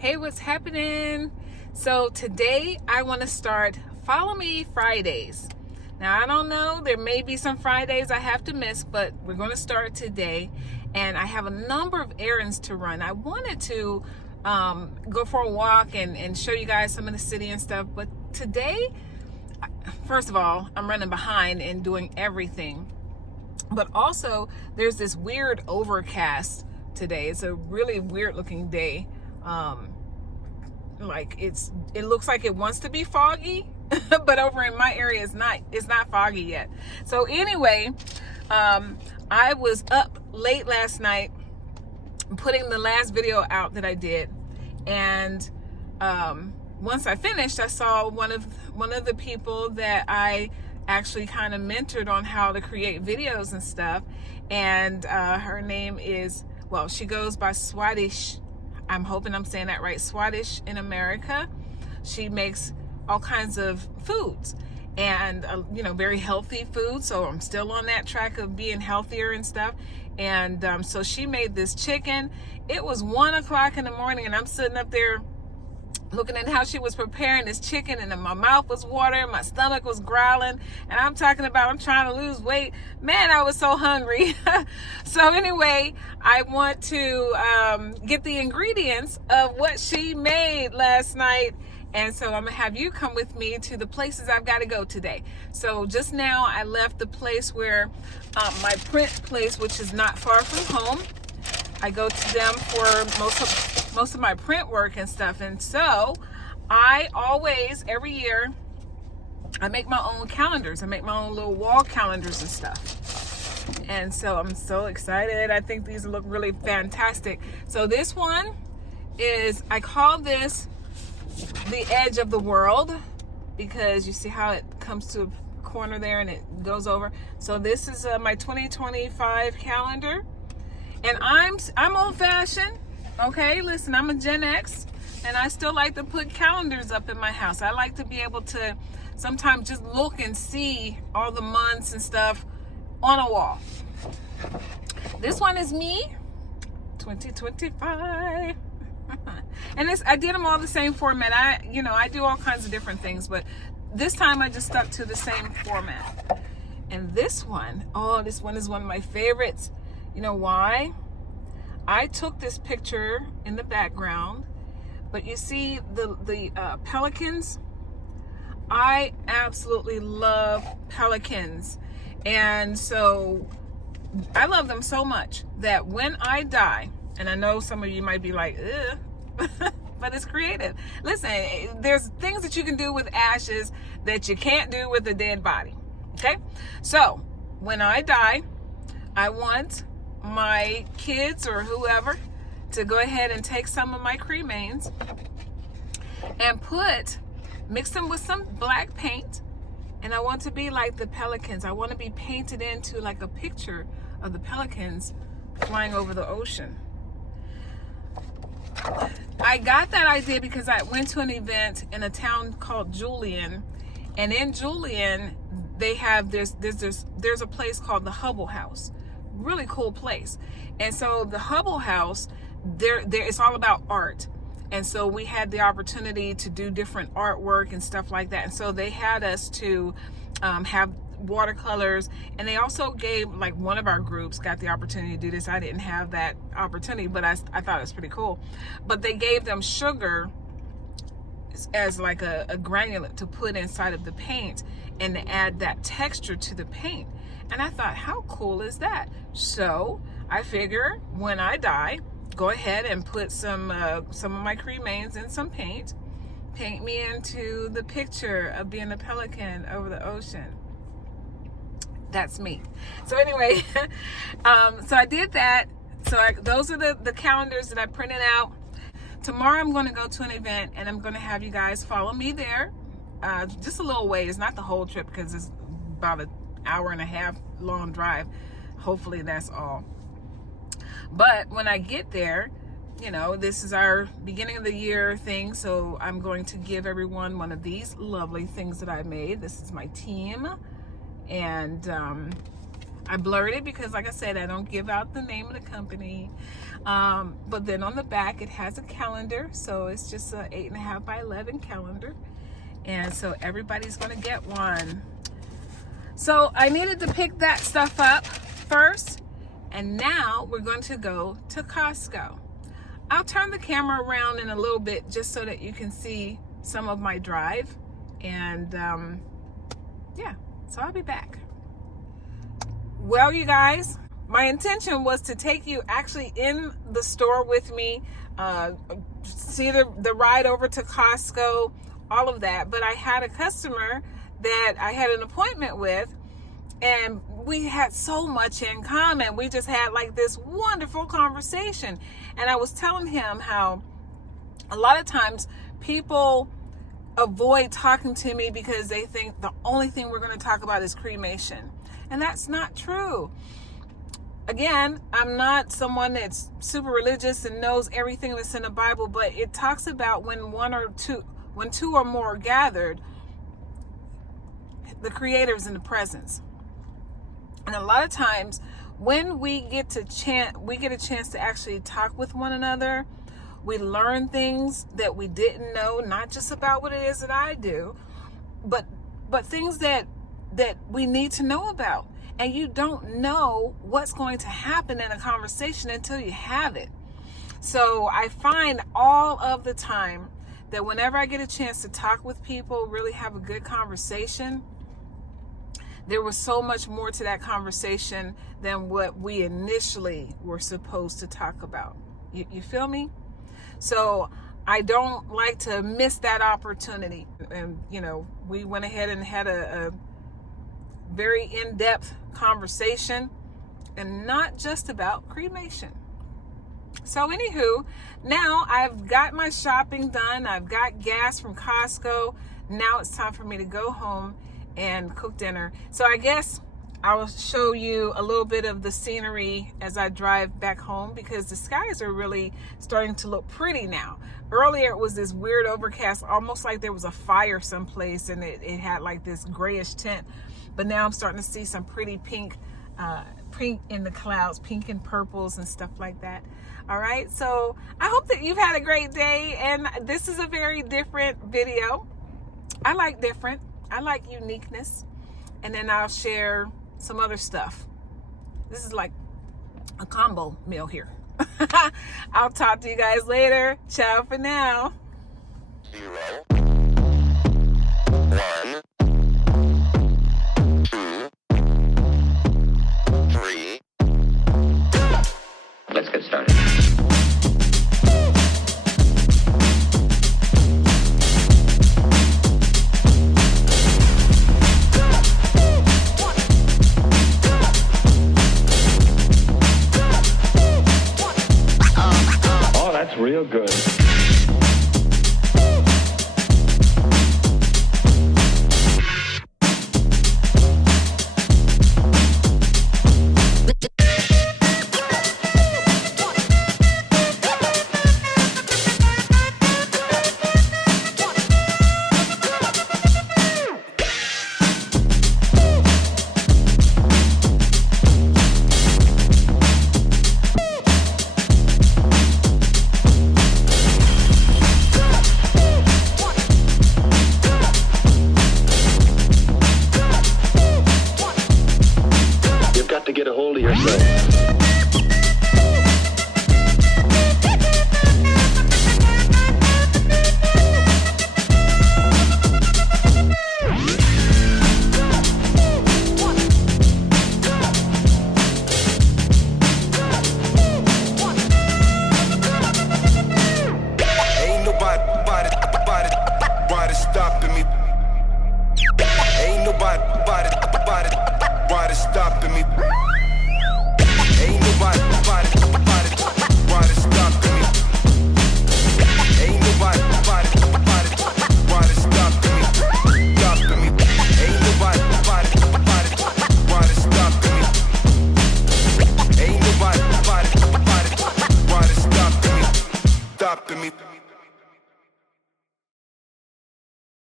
Hey, what's happening? So today I want to start Follow Me Fridays. Now I don't know, there may be some Fridays I have to miss, but we're going to start today. And I have a number of errands to run. I wanted to go for a walk and show you guys some of the city and stuff. But today, first of all, I'm running behind and doing everything. But also, there's this weird overcast today. It's a really weird looking day. It looks like it wants to be foggy, but over in my area it's not foggy yet. So anyway, I was up late last night putting the last video out that I did, and once I finished, I saw one of the people that I actually kind of mentored on how to create videos and stuff, and her name is, well, she goes by Swedish. I'm hoping I'm saying that right. Swedish in America. She makes all kinds of foods and, very healthy food. So I'm still on that track of being healthier and stuff. And so she made this chicken. It was 1 o'clock in the morning and I'm sitting up there looking at how she was preparing this chicken, and my mouth was watering, my stomach was growling, and I'm talking about I'm trying to lose weight. Man, I was so hungry. So anyway, I want to get the ingredients of what she made last night, and so I'm gonna have you come with me to the places I've got to go today. So just now I left the place where my print place, which is not far from home. I go to them for most of my print work and stuff. And so I always, every year, I make my own calendars. I make my own little wall calendars and stuff. And so I'm so excited. I think these look really fantastic. So this one is, I call this the edge of the world, because you see how it comes to a corner there and it goes over. So this is my 2025 calendar. And I'm old-fashioned, okay? Listen, I'm a Gen X, and I still like to put calendars up in my house. I like to be able to sometimes just look and see all the months and stuff on a wall. This one is me, 2025. And I did them all the same format. I do all kinds of different things, but this time I just stuck to the same format. And this one is one of my favorites. You know why? I took this picture in the background, but you see the pelicans? I absolutely love pelicans. And so I love them so much that when I die, and I know some of you might be like, ugh, but it's creative. Listen, there's things that you can do with ashes that you can't do with a dead body. Okay? So when I die, I want my kids or whoever to go ahead and take some of my cremains and mix them with some black paint, and I want to be like the pelicans. I want to be painted into like a picture of the pelicans flying over the ocean. I got that idea because I went to an event in a town called Julian, and in Julian there's a place called the Hubble House. Really cool place. And so the Hubble House, there it's all about art. And so we had the opportunity to do different artwork and stuff like that. And so they had us to have watercolors, and they also gave, like, one of our groups got the opportunity to do this. I didn't have that opportunity, but I thought it was pretty cool. But they gave them sugar as like a granulate to put inside of the paint and to add that texture to the paint. And I thought, how cool is that? So I figure when I die, go ahead and put some of my cremains in some paint me into the picture of being a pelican over the ocean. That's me. So anyway, so I did that. So those are the calendars that I printed out. Tomorrow I'm going to go to an event, and I'm going to have you guys follow me there. Just a little ways, not the whole trip, because it's about an hour and a half long drive. Hopefully that's all. But when I get there, this is our beginning of the year thing, so I'm going to give everyone one of these lovely things that I made. This is my team, and I blurred it because, like I said, I don't give out the name of the company. But then on the back, it has a calendar. So it's just a 8.5 by 11 calendar. And so everybody's going to get one. So I needed to pick that stuff up first. And now we're going to go to Costco. I'll turn the camera around in a little bit just so that you can see some of my drive. And yeah, so I'll be back. Well, you guys, my intention was to take you actually in the store with me, see the ride over to Costco, all of that. But I had a customer that I had an appointment with, and we had so much in common. We just had like this wonderful conversation. And I was telling him how a lot of times people avoid talking to me because they think the only thing we're going to talk about is cremation. And that's not true. Again, I'm not someone that's super religious and knows everything that's in the Bible, but it talks about when two or more are gathered, the Creator is in the presence. And a lot of times when we get a chance to actually talk with one another, we learn things that we didn't know, not just about what it is that I do, but things that we need to know about. And you don't know what's going to happen in a conversation until you have it. So I find all of the time that whenever I get a chance to talk with people, really have a good conversation, there was so much more to that conversation than what we initially were supposed to talk about. You feel me? So I don't like to miss that opportunity. And, we went ahead and had a very in-depth conversation, and not just about cremation. So anywho, now I've got my shopping done. I've got gas from Costco. Now it's time for me to go home and cook dinner. So I guess I will show you a little bit of the scenery as I drive back home, because the skies are really starting to look pretty now. Earlier it was this weird overcast, almost like there was a fire someplace, and it had like this grayish tint. But now I'm starting to see some pretty pink in the clouds, pink and purples and stuff like that. All right, so I hope that you've had a great day, and this is a very different video. I like different. I like uniqueness. And then I'll share some other stuff. This is like a combo meal here. I'll talk to you guys later. Ciao for now. 0, 1, 2, 3. Let's get started. Oh, that's real good. To get a hold of yourself. Ain't nobody stopping me. Ain't nobody stopping me. Ain't nobody